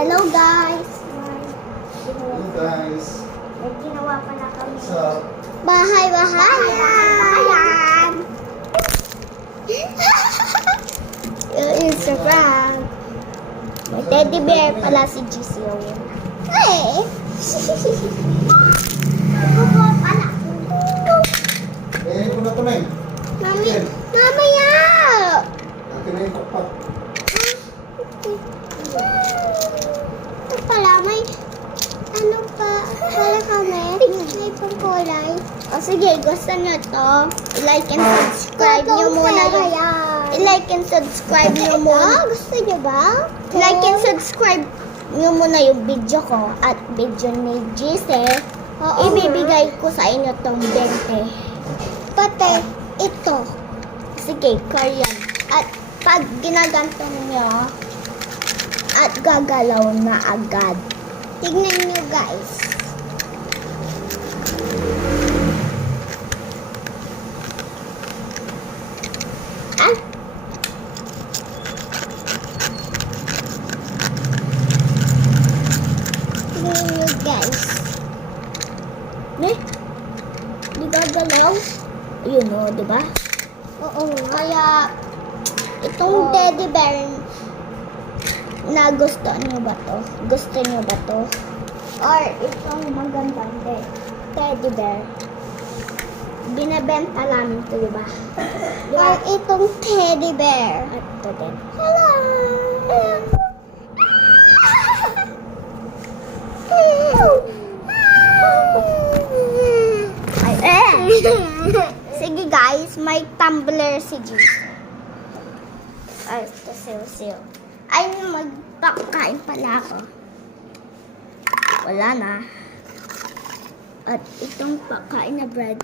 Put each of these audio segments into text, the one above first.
Hello guys! Hello guys. May ginawa pala kami. What's up? Bahay-bahayan! Yung Instagram. May teddy bear pala si GC Owen. Hey! Kukuha pala. Eh, ko na tunay. Mami, mamaya! Akin na yung pakpak. Ito pala, may ano pa, pala kami, may pangkulay. O sige, gusto nyo to, i-like and subscribe nyo muna yung, i-like and subscribe nyo muna. Gusto nyo ba? Like and subscribe nyo muna yung video ko at video ni Gise. Ibibigay ko sa inyo tong 20. Pati ito. Sige, Korean. At pag ginaganto nyo, at gagalaw na agad. Tignan nyo guys. Ah? Tignan nyo guys. Ne? Di gagalaw? Ayun o, diba? Oo nga. Kaya, itong teddy bear na gusto niyo ba to? Gusto niyo ba to? Or itong magandang teddy bear. Binabenta namin to, diba? Or itong teddy bear. At ito din. Hello! Sige guys, may tumbler si Gise. Ay, ito siw-siw. Ay, magpakain pala ako. Wala na. At itong pakain na bread.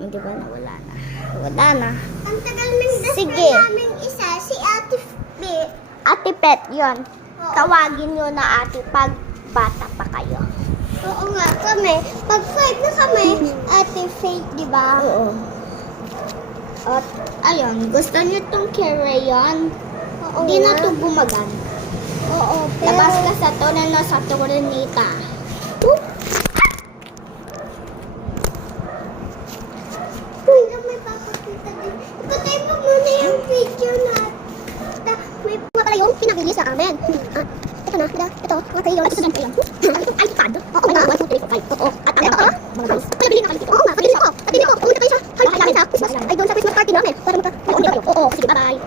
Hindi ba na wala na? Wala na. Ang tagal ng namin isa, si Ate Pet. Ate Pet, yun. Tawagin nyo na ate pag bata pa kayo. Oo nga, kami. Pag 5 na kami, Ate Faith, di ba? Oo. At, ayun, gusto niyo itong crayon? Oo. Di na ito gumagan. Oo, pero... Labas ka sa to na nasa Toronita. Uy, may papakita din. Ipatay mo muna yung video na. May mga pala yung pinabili sa amin. Ito na, ito, mga crayon. Ito na crayon. Itong iPad. Oo nga, 1, 2, 3, 4, 5. Oo, at ang mga guys. Pinabili na kami dito. Oo nga, pabili ako. Pabili ako. Pumunta kayo sa Christmas. Ay, doon sa Christmas party namin. Para magka-on tayo. Oo, sige, bye-bye.